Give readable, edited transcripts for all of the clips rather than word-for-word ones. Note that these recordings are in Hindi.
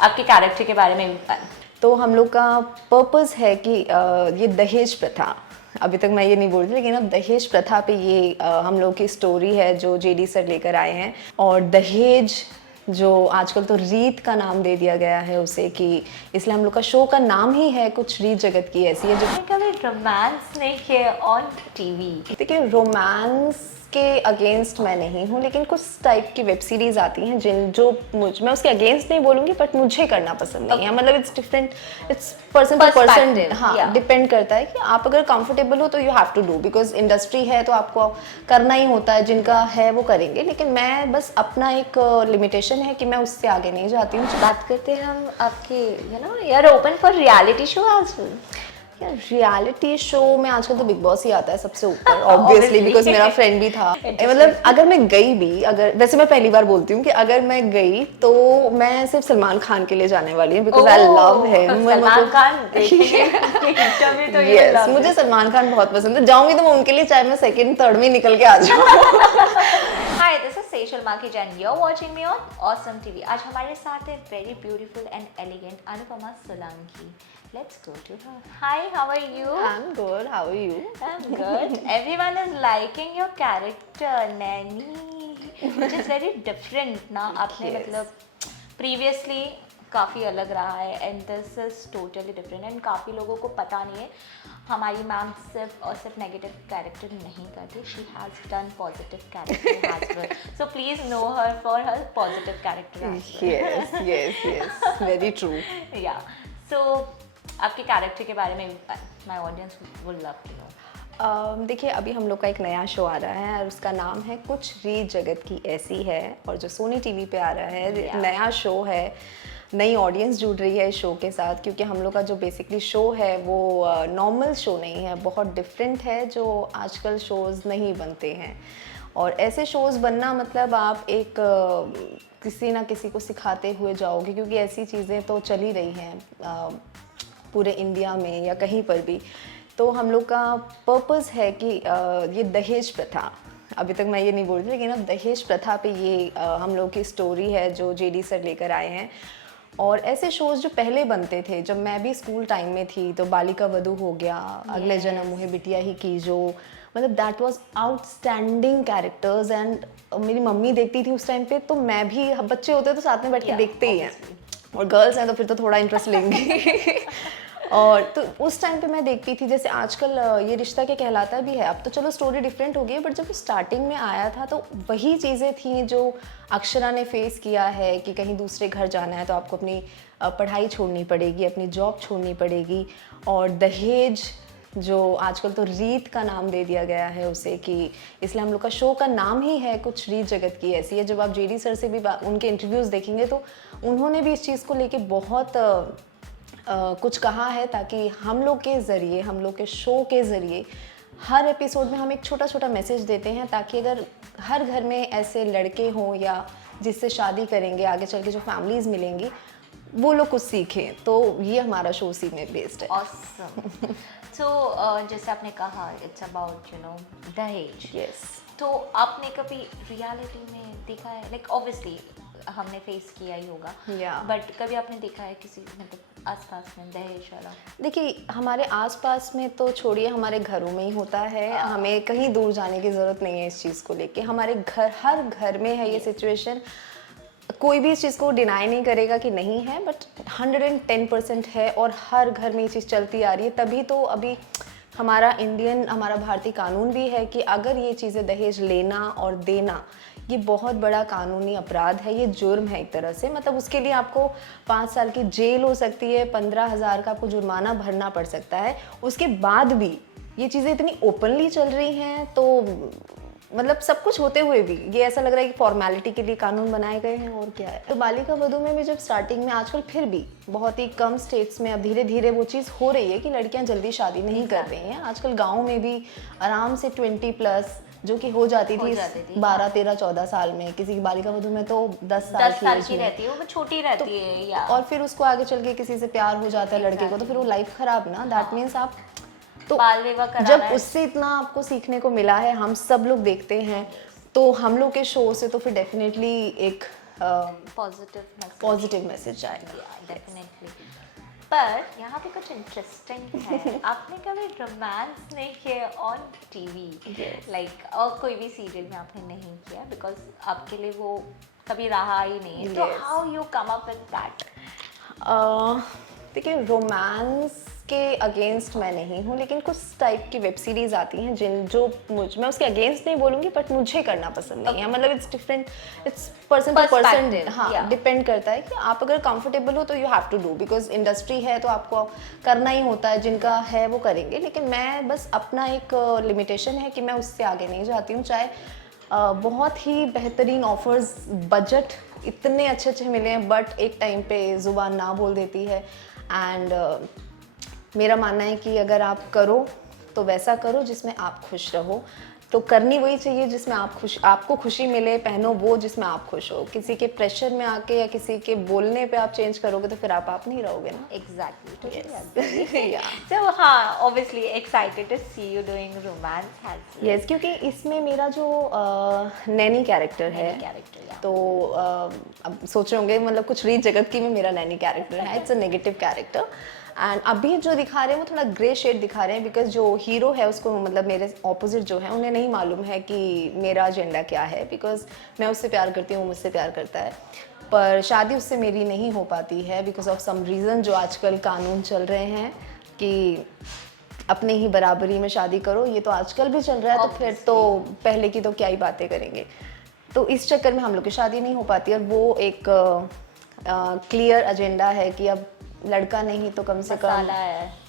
आपके कैरेक्टर के बारे में। तो हम लोग का पर्पस है कि ये दहेज प्रथा, अभी तक मैं ये नहीं बोल रही, लेकिन अब दहेज प्रथा पे ये हम लोग की स्टोरी है जो जेडी सर लेकर आए हैं। और दहेज जो आजकल तो रीत का नाम दे दिया गया है उसे, कि इसलिए हम लोग का शो का नाम ही है कुछ रीत जगत की ऐसी है जो। कभी रोमांस नहीं किया ऑन टीवी? देखिए, रोमांस के अगेंस्ट मैं नहीं हूँ, लेकिन कुछ टाइप की वेब सीरीज आती हैं मैं उसके अगेंस्ट नहीं बोलूँगी, बट मुझे करना पसंद नहीं है। मतलब it's different, it's person to person, हाँ डिपेंड करता है कि आप अगर कंफर्टेबल हो तो you have to do, because industry है तो आपको करना ही होता है, जिनका है वो करेंगे। लेकिन मैं बस अपना एक लिमिटेशन है कि मैं उससे आगे नहीं जाती हूँ। बात करते हैं हम आपके you are open for reality show as well? Reality show में आजकल तो बिग बॉस ही आता है सबसे ऊपर, ऑब्वियसली, बिकॉज मेरा फ्रेंड भी था। मतलब अगर मैं गई भी, अगर वैसे मैं पहली बार बोलती हूँ कि अगर मैं गई तो मैं सिर्फ सलमान खान के लिए जाने वाली हूँ, because I love him. Salman Khan देखेंगे तो यस, मुझे सलमान खान बहुत पसंद है। जाऊंगी तो मैं उनके लिए, चाहे मैं सेकंड थर्ड में निकल के आ जाऊँ। Hi, this is Seychelles Makij and you're watching me on Awesome TV. आज हमारे साथ है very beautiful and elegant Anupama Solanki. Let's go to her. Hi, how are you? I'm good. How are you? I'm good. Everyone is liking your character, Nanny, which is very different ना. आपने Yes. मतलब previously काफ़ी अलग रहा है and this is totally different and काफ़ी लोगों को पता नहीं है। हमारी मैम सिर्फ और सिर्फ नेगेटिव कैरेक्टर नहीं करती, she has done positive character as well, so please know her for her positive character as well. Yes, yes, yes. Very true. या सो आपके कैरेक्टर के बारे में my audience would love to know. देखिए, अभी हम लोग का एक नया शो आ रहा है और उसका नाम है कुछ रीत जगत की ऐसी है, और जो सोनी टीवी पे आ रहा है, नया शो है, नई ऑडियंस जुड़ रही है इस शो के साथ, क्योंकि हम लोग का जो बेसिकली शो है वो नॉर्मल शो नहीं है, बहुत डिफरेंट है, जो आजकल शोज़ नहीं बनते हैं। और ऐसे शोज़ बनना मतलब आप एक किसी ना किसी को सिखाते हुए जाओगे, क्योंकि ऐसी चीज़ें तो चल ही रही हैं पूरे इंडिया में या कहीं पर भी। तो हम लोग का पर्पस है कि ये दहेज प्रथा, अभी तक मैं ये नहीं बोल रही, लेकिन अब दहेज प्रथा पे ये हम लोग की स्टोरी है जो जेडी सर लेकर आए हैं। और ऐसे शोज़ जो पहले बनते थे जब मैं भी स्कूल टाइम में थी, तो बालिका वधू हो गया, अगले जन्म मुहे बिटिया ही की, जो मतलब that was outstanding characters. And मेरी मम्मी देखती थी उस टाइम पे, तो मैं भी, बच्चे होते हैं तो साथ में बैठ के देखते ही हैं, और गर्ल्स हैं तो फिर तो थोड़ा इंटरेस्ट लेंगे। और तो उस टाइम पे मैं देखती थी, जैसे आजकल ये रिश्ता क्या कहलाता भी है, अब तो चलो स्टोरी डिफरेंट हो गई है, बट जब स्टार्टिंग में आया था तो वही चीज़ें थी जो अक्षरा ने फेस किया है, कि कहीं दूसरे घर जाना है तो आपको अपनी पढ़ाई छोड़नी पड़ेगी, अपनी जॉब छोड़नी पड़ेगी। और दहेज जो आजकल तो रीत का नाम दे दिया गया है उसे, कि इसलिए हम लोग का शो का नाम ही है कुछ रीत जगत की ऐसी है। जब आप जेडी सर से भी उनके इंटरव्यूज़ देखेंगे तो उन्होंने भी इस चीज़ को लेके बहुत कुछ कहा है, ताकि हम लोग के ज़रिए, हम लोग के शो के ज़रिए हर एपिसोड में हम एक छोटा छोटा मैसेज देते हैं, ताकि अगर हर घर में ऐसे लड़के हों या जिससे शादी करेंगे आगे चल के जो फैमिलीज़ मिलेंगी, वो लोग कुछ सीखें। तो ये हमारा शो उसी में बेस्ड है। ऑसम। सो जैसे आपने कहा इट्स अबाउट दहेज। यस। तो आपने कभी रियलिटी में देखा है, लाइक ऑब्वियसली हमने फेस किया ही होगा, बट कभी आपने देखा है किसी मतलब आसपास में दहेज वाला? देखिए, हमारे आसपास में तो छोड़िए, हमारे घरों में ही होता है, हमें कहीं दूर जाने की ज़रूरत नहीं है इस चीज़ को लेके। हमारे घर, हर घर में है ये सिचुएशन, कोई भी इस चीज़ को डिनाई नहीं करेगा कि नहीं है, बट 110% है, और हर घर में ये चीज़ चलती आ रही है। तभी तो अभी हमारा भारतीय कानून भी है कि अगर ये चीज़ें दहेज लेना और देना, ये बहुत बड़ा कानूनी अपराध है, ये जुर्म है एक तरह से। मतलब उसके लिए आपको 5 साल की जेल हो सकती है, 15,000 का आपको जुर्माना भरना पड़ सकता है। उसके बाद भी ये चीज़ें इतनी ओपनली चल रही हैं, तो मतलब सब कुछ होते हुए भी ये ऐसा लग रहा है कि फॉर्मेलिटी के लिए कानून बनाए गए हैं, और क्या है। तो बालिका वधू में भी जब स्टार्टिंग में, आजकल फिर भी बहुत ही कम स्टेट्स में अब धीरे धीरे वो चीज़ हो रही है कि लड़कियां जल्दी शादी नहीं कर रही हैं। आजकल गाँव में भी आराम से 20+ जो कि हो जाती थी 12, 13, 14 साल में। किसी की बालिका वधू में तो 10 साल की रहती है, वो छोटी रहती है या, और फिर उसको आगे चल के किसी से प्यार हो जाता है लड़के को, तो फिर वो लाइफ खराब ना। दैट मीन्स आप तो जब उससे इतना आपको सीखने को मिला है, हम सब लोग देखते हैं, तो हम लोग के शो से तो फिर डेफिनेटली एक पॉजिटिव मैसेज आएगा। डेफिनेटली। पर यहाँ पे कुछ इंटरेस्टिंग है, आपने कभी रोमांस नहीं किया ऑन टीवी, लाइक और कोई भी सीरियल में आपने नहीं किया, बिकॉज आपके लिए वो कभी रहा ही नहीं, तो how you come up with that? देखिए, रोमांस के अगेंस्ट मैं नहीं हूँ, लेकिन कुछ टाइप की वेब सीरीज आती हैं मैं उसके अगेंस्ट नहीं बोलूँगी, बट मुझे करना पसंद नहीं है। मतलब it's different, it's person to person, हाँ, डिपेंड करता है कि आप अगर कंफर्टेबल हो तो you have to do, because industry है तो आपको करना ही होता है, जिनका है वो करेंगे। लेकिन मैं बस अपना एक लिमिटेशन है कि मैं उससे आगे नहीं जाती हूँ, चाहे बहुत ही बेहतरीन ऑफर्स, बजट इतने अच्छे अच्छे मिले हैं, बट एक टाइम पे ज़ुबान ना बोल देती है। एंड मेरा मानना है कि अगर आप करो तो वैसा करो जिसमें आप खुश रहो, तो करनी वही चाहिए जिसमें आपको खुशी मिले, पहनो वो जिसमें आप खुश हो। किसी के प्रेशर में आके या किसी के बोलने पे आप चेंज करोगे तो फिर आप नहीं रहोगे ना। एग्जैक्टली। So हाँ, obviously excited to see you doing romance has yes, क्योंकि इसमें मेरा जो नैनी कैरेक्टर है, तो अब सोच रहे होंगे मतलब कुछ रीत जगत की में मेरा नैनी कैरेक्टर है, it's a negative character. And अभी जो दिखा रहे हैं वो थोड़ा ग्रे शेड दिखा रहे हैं, बिकॉज जो हीरो है उसको, मतलब मेरे ऑपोजिट जो है, उन्हें नहीं मालूम है कि मेरा एजेंडा क्या है, बिकॉज मैं उससे प्यार करती हूँ, वो मुझसे प्यार करता है, पर शादी उससे मेरी नहीं हो पाती है बिकॉज ऑफ सम रीज़न। जो आजकल कानून चल रहे हैं कि अपने ही बराबरी में शादी करो, ये तो आजकल भी चल रहा है, तो फिर तो पहले की तो क्या ही बातें करेंगे। तो इस चक्कर में हम लोग की शादी नहीं हो पाती, और वो एक क्लियर एजेंडा है कि अब लड़का नहीं तो कम से कम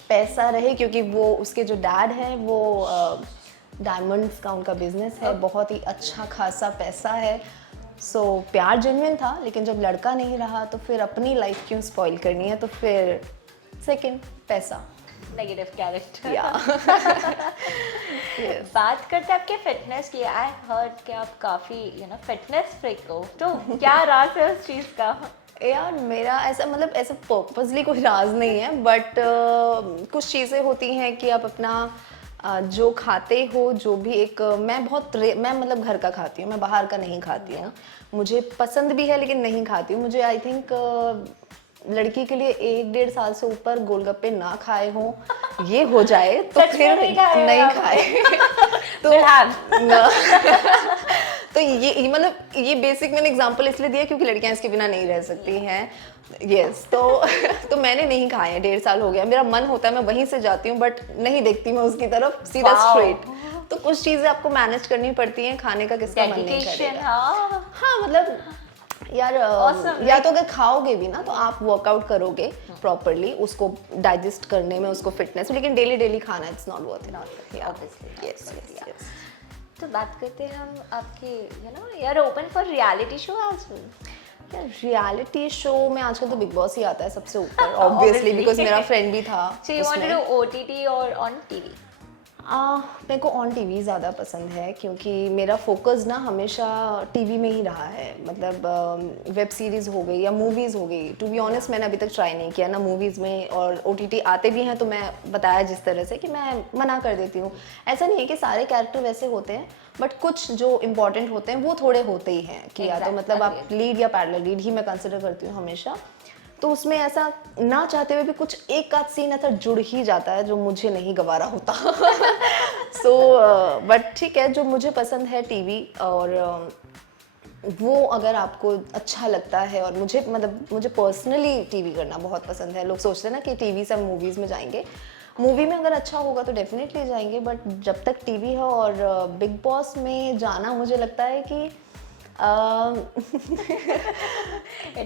पैसा रहे, क्योंकि वो उसके जो डैड हैं वो डायमंड्स का उनका बिजनेस है, बहुत ही अच्छा खासा पैसा है। सो प्यार जेन्युइन था, लेकिन जब लड़का नहीं रहा तो फिर अपनी लाइफ क्यों स्पॉइल करनी है, तो फिर सेकंड पैसा, नेगेटिव कैरेक्टर। yes. बात करते हैं आपके फिटनेस की। आई हर्ड कि आप काफ़ी फिटनेस फ्रीक हो, तो क्या राज है उस चीज़ का? यार मेरा ऐसा ऐसा पर्पसली कोई राज नहीं है, बट कुछ चीज़ें होती हैं कि आप अपना जो खाते हो, जो भी एक मैं मतलब घर का खाती हूँ, मैं बाहर का नहीं खाती हूँ। मुझे पसंद भी है लेकिन नहीं खाती हूँ। मुझे आई थिंक लड़की के लिए 1-1.5 साल से ऊपर गोलगप्पे ना खाए हो, ये हो जाए तो फिर नहीं खाए तो ये मतलब ये बेसिक मैंने एग्जांपल इसलिए दिया क्योंकि लड़कियां इसके बिना नहीं रह सकती हैं। यस, तो मैंने नहीं खाए, 1.5 साल हो गया। मेरा मन होता है मैं वहीं से जाती हूँ, बट नहीं देखती मैं उसकी तरफ, सीधा स्ट्रेट। तो कुछ चीजें आपको मैनेज करनी पड़ती हैं, खाने का किसका मन नहीं करेगा। हाँ मतलब यार या तो अगर खाओगे भी ना तो आप वर्कआउट करोगे प्रॉपरली उसको डाइजेस्ट करने में, उसको फिटनेस, लेकिन डेली खाना it's not worth it obviously. Yes. तो बात करते हैं हम आपके यार open for reality show as well. Reality show में आजकल तो बिग बॉस ही आता है सबसे ऊपर, ऑब्वियसली, बिकॉज मेरा फ्रेंड भी था। So you want to do OTT और ऑन टीवी? मेरे को ऑन टीवी ज़्यादा पसंद है, क्योंकि मेरा फोकस ना हमेशा टीवी में ही रहा है। मतलब वेब सीरीज़ हो गई या मूवीज़ हो गई, टू बी ऑनेस्ट मैंने अभी तक ट्राई नहीं किया ना मूवीज़ में, और ओटीटी आते भी हैं तो मैं बताया जिस तरह से कि मैं मना कर देती हूँ। ऐसा नहीं है कि सारे कैरेक्टर वैसे होते हैं, बट कुछ जो इम्पॉर्टेंट होते हैं वो थोड़े होते ही हैं कि या तो मतलब आप लीड या पैरेलल लीड ही मैं कंसिडर करती हूँ हमेशा। तो उसमें ऐसा ना चाहते हुए भी कुछ एक आध सीन ऐसा जुड़ ही जाता है जो मुझे नहीं गवारा होता। सो बट ठीक है, जो मुझे पसंद है टीवी, और वो अगर आपको अच्छा लगता है, और मुझे पर्सनली टीवी करना बहुत पसंद है। लोग सोचते हैं ना कि टीवी से हम मूवीज़ में जाएंगे, मूवी में अगर अच्छा होगा तो डेफिनेटली जाएंगे, बट जब तक टीवी है, और बिग बॉस में जाना मुझे लगता है कि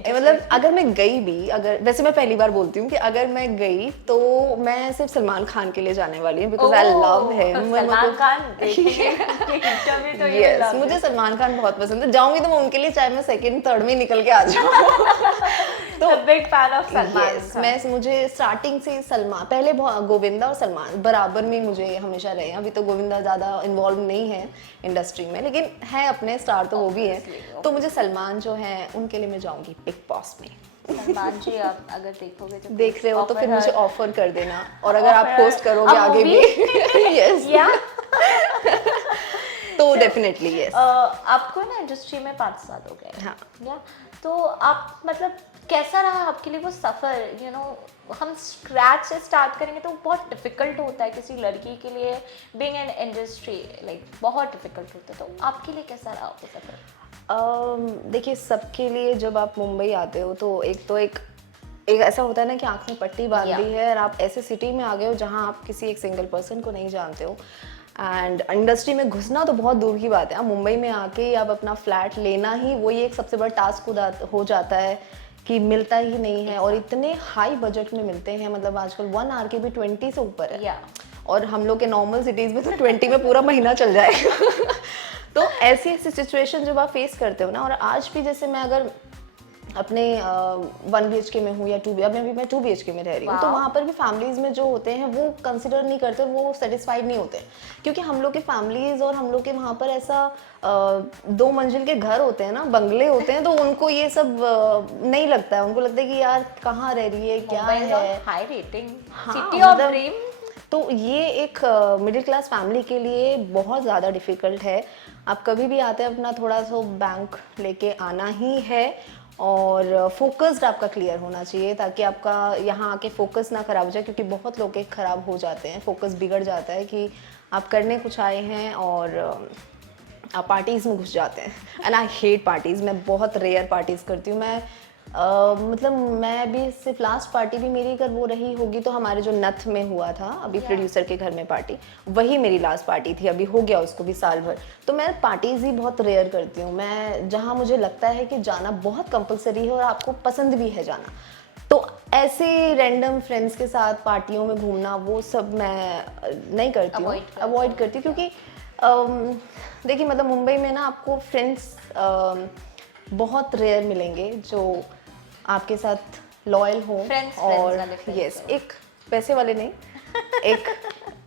मतलब अगर मैं गई भी, अगर वैसे मैं पहली बार बोलती हूँ कि अगर मैं गई तो मैं सिर्फ सलमान खान के लिए जाने वाली हूँ, because I love him. Salman Khan तो यस, मुझे सलमान खान बहुत पसंद है। जाऊंगी तो मैं उनके लिए, चाहे मैं सेकंड थर्ड में निकल के आ जाऊँ। तो big fan of Salman Khan. मुझे स्टार्टिंग से पहले गोविंदा और सलमान बराबर में मुझे हमेशा रहे। अभी तो गोविंदा ज़्यादा इन्वॉल्व नहीं है इंडस्ट्री में, लेकिन है अपने स्टार तो वो भी है। तो मुझे सलमान जो है उनके लिए मैं जाऊंगी बिग बॉस में। सलमान जी आप अगर देखोगे तो देख रहे हो तो फिर मुझे ऑफर कर देना, और अगर आप पोस्ट करोगे आगे भी। यस तो डेफिनेटली यस। आपको ना इंडस्ट्री में 5 साल हो गए। हाँ। या तो आप मतलब कैसा रहा आपके लिए वो सफ़र? हम स्क्रैच से स्टार्ट करेंगे तो बहुत डिफिकल्ट होता है किसी लड़की के लिए, बीइंग इन इंडस्ट्री लाइक बहुत डिफिकल्ट होता है। तो आपके लिए कैसा रहा वो सफ़र? देखिए, सबके लिए जब आप मुंबई आते हो तो एक ऐसा होता है ना कि आँख में पट्टी बांध दी है और आप ऐसे सिटी में आ गए हो जहाँ आप किसी एक सिंगल पर्सन को नहीं जानते हो, एंड इंडस्ट्री में घुसना तो बहुत दूर की बात है। आप मुंबई में आके आप अपना फ्लैट लेना ही वही एक सबसे बड़ा टास्क हो जाता है कि मिलता ही नहीं है, और इतने हाई बजट में मिलते हैं। मतलब आजकल 1 आवर के भी 20 से ऊपर है, और हम लोग के नॉर्मल सिटीज़ में तो 20 में पूरा महीना चल जाएगा। तो ऐसी सिचुएशन जब आप फेस करते हो ना, और आज भी जैसे मैं अगर अपने 1 BHK में हूँ या 2 अभी मैं 2 BHK में रह रही हूँ, तो वहाँ पर भी फैमिलीज़ में जो होते हैं वो कंसिडर नहीं करते, वो सेटिस्फाइड नहीं होते, क्योंकि हम लोग के फैमिलीज़ और हम लोग के वहाँ पर ऐसा 2 मंजिल के घर होते हैं ना, बंगले होते हैं, तो उनको ये सब नहीं लगता है। उनको लगता है कि यार कहाँ रह रही है, क्या है, हाई रेटिंग हाँ, सिटी ऑफ मतलब ड्रीम। तो ये एक मिडिल क्लास फैमिली के लिए बहुत ज़्यादा डिफ़िकल्ट है। आप कभी भी आते हैं अपना थोड़ा सा बैंक लेके आना ही है, और फोकस्ड आपका क्लियर होना चाहिए, ताकि आपका यहाँ आके फोकस ना ख़राब हो जाए, क्योंकि बहुत लोग के ख़राब हो जाते हैं, फोकस बिगड़ जाता है कि आप करने कुछ आए हैं और आप पार्टीज़ में घुस जाते हैं। And I hate parties. मैं बहुत रेयर पार्टीज़ करती हूँ। मैं मतलब मैं भी सिर्फ लास्ट पार्टी भी मेरी अगर वो रही होगी तो हमारे जो नथ में हुआ था अभी प्रोड्यूसर के घर में पार्टी, वही मेरी लास्ट पार्टी थी। अभी हो गया उसको भी साल भर। तो मैं पार्टीज़ ही बहुत रेयर करती हूँ। मैं जहाँ मुझे लगता है कि जाना बहुत कंपलसरी है और आपको पसंद भी है जाना, तो ऐसे रैंडम फ्रेंड्स के साथ पार्टियों में घूमना वो सब मैं नहीं करती हूँ, अवॉइड करती हूँ। क्योंकि देखिए, मतलब मुंबई में ना आपको फ्रेंड्स बहुत रेयर मिलेंगे जो आपके साथ लॉयल हो, और यस, एक पैसे वाले नहीं, एक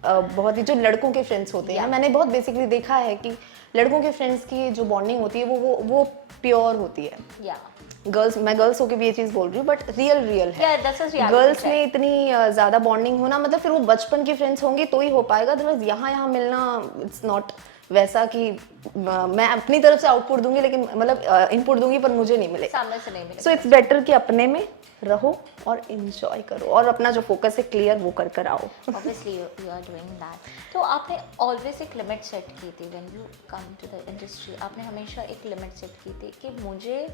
बहुत ही जो लड़कों के फ्रेंड्स होते हैं। मैंने बहुत बेसिकली देखा है कि लड़कों के फ्रेंड्स की जो बॉन्डिंग होती है वो प्योर होती है। गर्ल्स, मैं गर्ल्स होके भी ये चीज़ बोल रही हूँ, बट रियल है। गर्ल्स में इतनी ज़्यादा बॉन्डिंग होना, मतलब फिर वो बचपन के फ्रेंड्स होंगे तो ही हो पाएगा, अदरवाइज यहाँ मिलना इट्स नॉट वैसा कि मैं अपनी तरफ से आउटपुट दूंगी, लेकिन मतलब इनपुट दूंगी पर मुझे नहीं मिले, सामने से नहीं मिले। सो इट्स बेटर कि अपने में रहो और एंजॉय करो, और अपना जो फोकस है क्लियर वो कर आओ। Obviously you are doing that. तो आपने ऑलवेज एक लिमिट सेट की थी when you come to the industry. आपने हमेशा एक लिमिट सेट की थी कि मुझे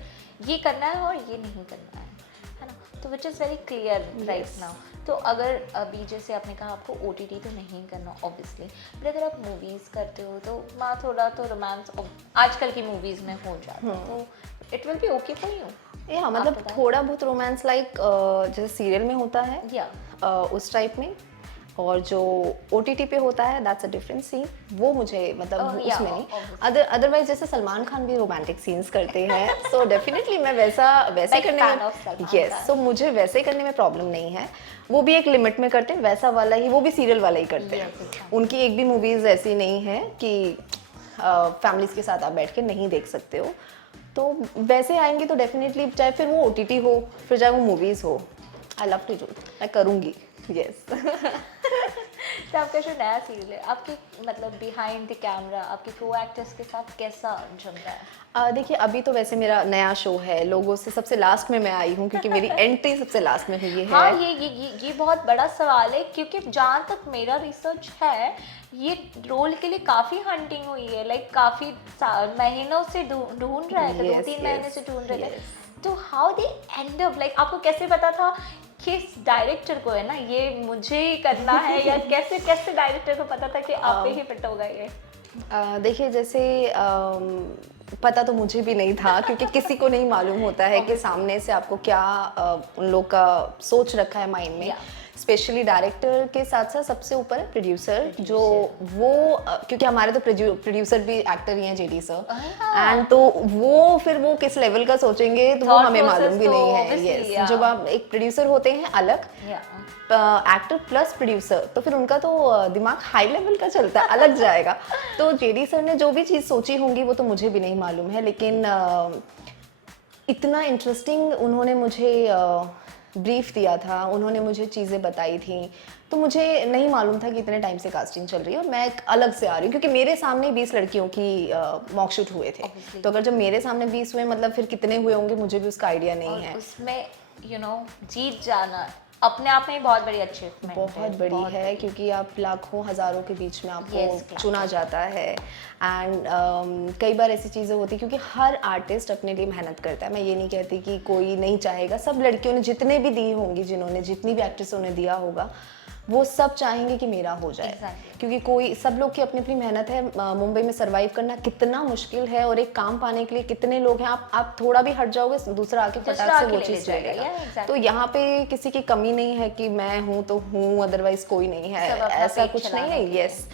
ये करना है और ये नहीं करना है ना? तो which is very clear right now. तो अगर अभी जैसे आपने कहा आपको OTT तो नहीं करना ऑब्वियसली, बट अगर आप मूवीज़ करते हो तो वहाँ थोड़ा तो रोमांस आजकल की मूवीज़ में हो जाता है, तो it will be okay for you. या मतलब थोड़ा बहुत रोमांस लाइक जैसे सीरियल में होता है उस टाइप में, और जो OTT पे होता है दैट्स अ डिफरेंट सीन, वो मुझे मतलब उसमें नहीं। अदरवाइज जैसे सलमान खान भी रोमांटिक सीन्स करते हैं, सो डेफिनेटली मैं वैसे करने में, यस, सो मुझे वैसे करने में प्रॉब्लम नहीं है। वो भी एक लिमिट में करते हैं, वैसा वाला ही, वो भी सीरियल वाला ही करते हैं। उनकी एक भी मूवीज़ ऐसी नहीं है कि फैमिलीज़ के साथ आप बैठ के नहीं देख सकते हो। तो वैसे आएंगे तो डेफिनेटली, चाहे फिर वो OTT हो, फिर चाहे वो मूवीज़ हो, आई लव टू डू, मैं करूँगी, यस। तो आपका जो नया सीरियल है, आपके मतलब बिहाइंड द कैमरा आपके को एक्टर्स के साथ कैसा जम रहा है? देखिए, अभी तो वैसे मेरा नया शो है, लोगों से सबसे लास्ट में मैं आई हूँ, क्योंकि मेरी एंट्री सबसे लास्ट में हुई है। हाँ, ये बहुत बड़ा सवाल है, क्योंकि जहाँ तक मेरा रिसर्च है, ये रोल के लिए काफ़ी हंटिंग हुई है, लाइक काफ़ी महीनों से ढूंढ रहे थे, 2-3 महीने से ढूंढ रहे थे। तो how they and up, like आपको कैसे पता था कि इस डायरेक्टर को है ना ये मुझे ही करना है, या कैसे डायरेक्टर को पता था कि आप पे ही फिट होगा ये? देखिए, जैसे पता तो मुझे भी नहीं था, क्योंकि किसी को नहीं मालूम होता है कि सामने से आपको क्या उन लोग का सोच रखा है माइंड में। स्पेशली डायरेक्टर के साथ साथ सबसे ऊपर है प्रोड्यूसर, जो वो क्योंकि हमारे तो प्रोड्यूसर भी एक्टर ही हैं, JD सर, एंड तो वो फिर वो किस लेवल का सोचेंगे तो वो हमें मालूम भी नहीं है। यस, जब आप एक प्रोड्यूसर होते हैं अलग, एक्टर प्लस प्रोड्यूसर, तो फिर उनका तो दिमाग हाई लेवल का चलता है, अलग जाएगा। तो JD सर ने जो भी चीज़ सोची होंगी वो तो मुझे भी नहीं मालूम है, लेकिन इतना इंटरेस्टिंग उन्होंने मुझे ब्रीफ दिया था, उन्होंने मुझे चीज़ें बताई थी, तो मुझे नहीं मालूम था कि इतने टाइम से कास्टिंग चल रही है और मैं एक अलग से आ रही हूँ, क्योंकि मेरे सामने 20 लड़कियों की मॉक शूट हुए थे। Obviously. तो अगर जब मेरे सामने 20 हुए, मतलब फिर कितने हुए होंगे मुझे भी उसका आइडिया नहीं और है। उसमें जीत जाना अपने आप में ही बहुत बड़ी अचीवमेंट बहुत बड़ी है, क्योंकि आप लाखों हज़ारों के बीच में आपको Yes, चुना जाता है। एंड कई बार ऐसी चीज़ें होती, क्योंकि हर आर्टिस्ट अपने लिए मेहनत करता है। मैं ये नहीं कहती कि कोई नहीं चाहेगा, सब लड़कियों ने जितने भी दी होंगी, जिन्होंने जितनी भी एक्ट्रेसों ने दिया होगा, वो सब चाहेंगे कि मेरा हो जाए। Exactly. क्योंकि कोई, सब लोग की अपनी अपनी मेहनत है। मुंबई में सरवाइव करना कितना मुश्किल है, और एक काम पाने के लिए कितने लोग हैं। आप थोड़ा भी हट जाओगे, दूसरा आके फटाक से वो चीज़ ले लेगा। exactly. तो यहाँ पे किसी की कमी नहीं है कि मैं हूँ तो हूँ, अदरवाइज कोई नहीं है, सब अपना ऐसा पेट कुछ नहीं चलाने है। के लिए। यस,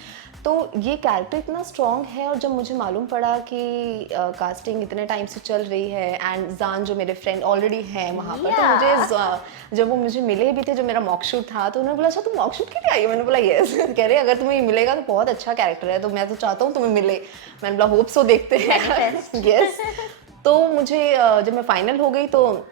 तो ये कैरेक्टर इतना स्ट्रॉन्ग है। और जब मुझे मालूम पड़ा कि कास्टिंग इतने टाइम से चल रही है, एंड जान जो मेरे फ्रेंड ऑलरेडी हैं वहाँ पर, तो मुझे जब वो मुझे मिले भी थे, जो मेरा मॉक शूट था, तो उन्होंने बोला अच्छा तुम मॉक शूट के लिए आई हो? मैंने बोला यस। कह रहे अगर तुम्हें ये मिलेगा तो बहुत अच्छा कैरेक्टर है, तो मैं तो चाहता हूँ तुम्हें मिले। मैंने बोला होप सो, देखते हैं। यस। तो मुझे जब मैं फाइनल हो गई, तो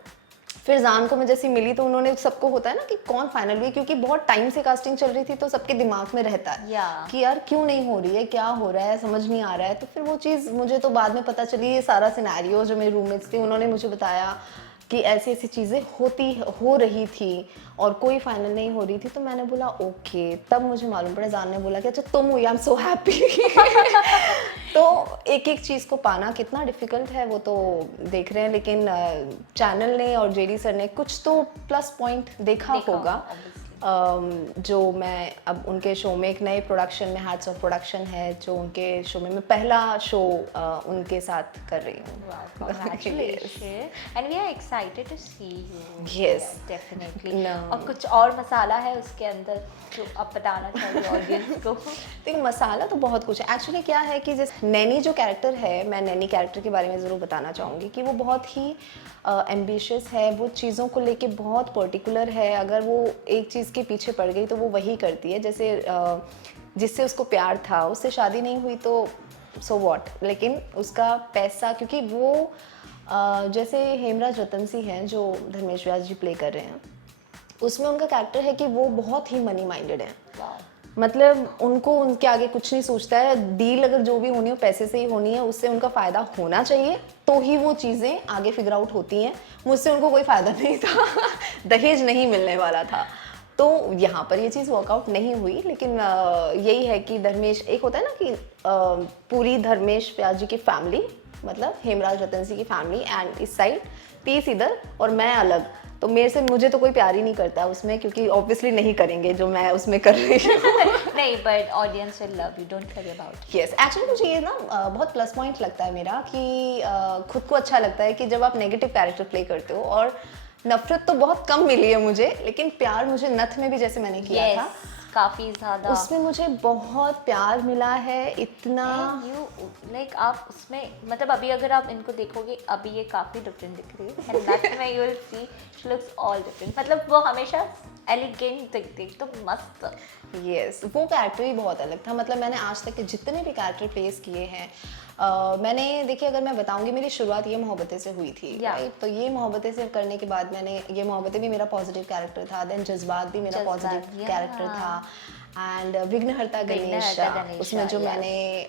फिर जान को मैं जैसी मिली, तो उन्होंने, सबको होता है ना कि कौन फाइनल हुई, क्योंकि बहुत टाइम से कास्टिंग चल रही थी, तो सबके दिमाग में रहता है कि यार क्यों नहीं हो रही है, क्या हो रहा है, समझ नहीं आ रहा है। तो फिर वो चीज़ मुझे तो बाद में पता चली, ये सारा सिनेरियो जो मेरे रूममेट्स थे उन्होंने मुझे बताया कि ऐसी ऐसी चीज़ें हो रही थी और कोई फाइनल नहीं हो रही थी। तो मैंने बोला ओके, तब मुझे मालूम पड़ा। जान ने बोला कि अच्छा तुम हुई, आई एम सो हैप्पी। तो एक एक चीज़ को पाना कितना डिफिकल्ट है वो तो देख रहे हैं, लेकिन चैनल ने और जेडी सर ने कुछ तो प्लस पॉइंट देखा होगा। जो मैं अब उनके शो में, एक नए प्रोडक्शन में, हैट्स ऑफ प्रोडक्शन है, जो उनके शो में मैं पहला शो उनके साथ कर रही हूँ। And we are excited to see you. Yes. Definitely. No. और कुछ और मसाला है उसके अंदर जो आप बताना चाहिए ऑडियंस को? देखो मसाला तो बहुत कुछ है। एक्चुअली क्या है कि जैसे नैनी जो कैरेक्टर है, मैं नैनी कैरेक्टर के बारे में ज़रूर बताना चाहूँगी कि वो बहुत ही एम्बिशियस है, वो चीज़ों को लेके बहुत पर्टिकुलर है। अगर वो एक चीज़ के पीछे पड़ गई तो वो वही करती है। जैसे जिससे उसको प्यार था, उससे शादी नहीं हुई तो सो व्हाट, लेकिन उसका पैसा, क्योंकि वो जैसे हेमराज रतन सिंह हैं जो धर्मेश व्यास जी प्ले कर रहे हैं, उसमें उनका कैरेक्टर है कि वो बहुत ही मनी माइंडेड है। मतलब उनको उनके आगे कुछ नहीं सोचता है। डील अगर जो भी होनी हो पैसे से ही होनी है, उससे उनका फ़ायदा होना चाहिए तो ही वो चीज़ें आगे फिगर आउट होती हैं। मुझसे उनको कोई फ़ायदा नहीं था। दहेज नहीं मिलने वाला था, तो यहाँ पर ये चीज़ वर्कआउट नहीं हुई। लेकिन यही है कि धर्मेश, एक होता है ना कि पूरी धर्मेश व्यास जी की फैमिली, मतलब हेमराज रतन सिंह की फैमिली, एंड इस साइड पीस इधर और मैं अलग, तो मुझे तो कोई प्यार ही नहीं करता उसमें, क्योंकि ऑब्वियसली नहीं करेंगे जो मैं उसमें कर रही हूँ। नहीं, but audience will love you, don't worry about. Yes, actually मुझे ये ना बहुत प्लस पॉइंट लगता है मेरा कि खुद को अच्छा लगता है कि जब आप नेगेटिव कैरेक्टर प्ले करते हो। और नफरत तो बहुत कम मिली है मुझे, लेकिन प्यार मुझे नथ में भी जैसे मैंने किया था, काफ़ी ज़्यादा, उसमें मुझे बहुत प्यार मिला है। इतना लाइक आप उसमें, मतलब अभी अगर आप इनको देखोगे, अभी ये काफ़ी डिफरेंट दिख रही है, एंड दैट में you will see she looks all different. मतलब वो हमेशा एलिगेंट दिखती, तो मस्त। यस, वो कैरेक्टर ही बहुत अलग था। मतलब मैंने आज तक के जितने भी कैरेक्टर प्लेस किए हैं, मैंने देखिए, अगर मैं बताऊंगी, मेरी शुरुआत ये मोहब्बतें से हुई थी, राइट? तो ये मोहब्बतें से करने के बाद मैंने, ये मोहब्बतें भी मेरा पॉजिटिव कैरेक्टर था, देन जज्बात भी मेरा पॉजिटिव कैरेक्टर था, एंड विघ्नहर्ता गणेश, उसमें जो मैंने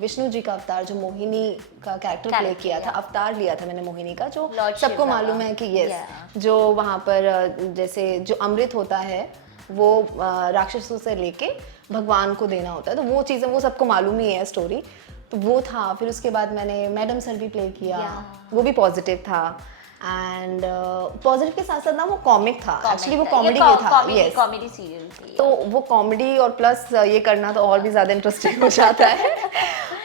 विष्णु जी का अवतार, जो मोहिनी का कैरेक्टर प्ले किया था, अवतार लिया था मैंने मोहिनी का, जो सबको मालूम है कि यस, जो वहाँ पर जैसे जो अमृत होता है वो राक्षसों से लेके भगवान को देना होता है, तो वो चीज़ें वो सबको मालूम ही है स्टोरी, तो वो था। फिर उसके बाद मैंने मैडम सर भी प्ले किया, वो भी पॉजिटिव था। एंड पॉजिटिव के साथ साथ ना वो कॉमिक था, एक्चुअली वो कॉमेडी भी था। यस, कॉमेडी सीरियल थी, तो वो कॉमेडी और प्लस ये करना तो और भी ज़्यादा इंटरेस्टिंग हो जाता है।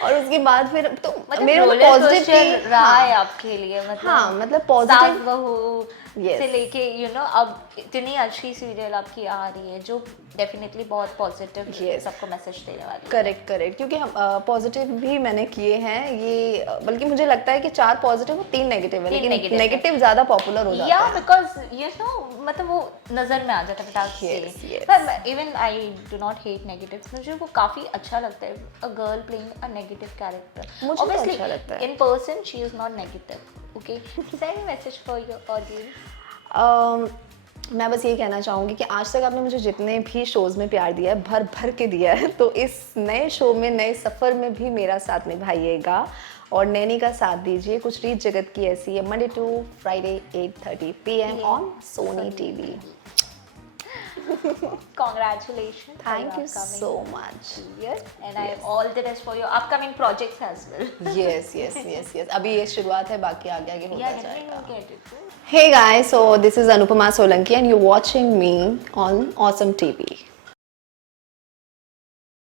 और उसके बाद फिर तो मतलब मेरा पॉजिटिव रहा है आपके लिए, मतलब हाँ, मतलब पॉजिटिव बहू से लेके अब इतनी अच्छी सीरियल आपकी आ रही है जो डेफिनेटली बहुत पॉजिटिव सबको मैसेज देने वाली है। करेक्ट, क्योंकि हम पॉजिटिव भी मैंने किए हैं ये, बल्कि मुझे लगता है कि 4 पॉजिटिव और 3 नेगेटिव है, लेकिन नेगेटिव ज़्यादा पॉपुलर हो जाता है। बिकॉज मतलब वो नजर में आ जाता है फटाक से। पर even I do not hate negatives, मुझे वो काफी अच्छा लगता है, a girl playing a negative character. मुझे तो अच्छा लगता है। In person she is not negative. Okay, send message for your audience. मैं बस ये कहना चाहूँगी कि आज तक आपने मुझे जितने भी शोज़ में प्यार दिया है, भर भर के दिया है, तो इस नए शो में, नए सफ़र में भी मेरा साथ निभाइएगा और नैनी का साथ दीजिए। कुछ रीत जगत की ऐसी है, Monday to Friday 8:30 PM on Sony TV. Congratulations. for Thank your you upcoming so much. career, and I all the best for your upcoming projects as well. Yes. अभी ये शुरुआत है, बाकी आगे आगे होता Yeah, definitely जाएगा। will get it. Hey guys, so this is Anupama Solanki and you're watching me on Awesome TV.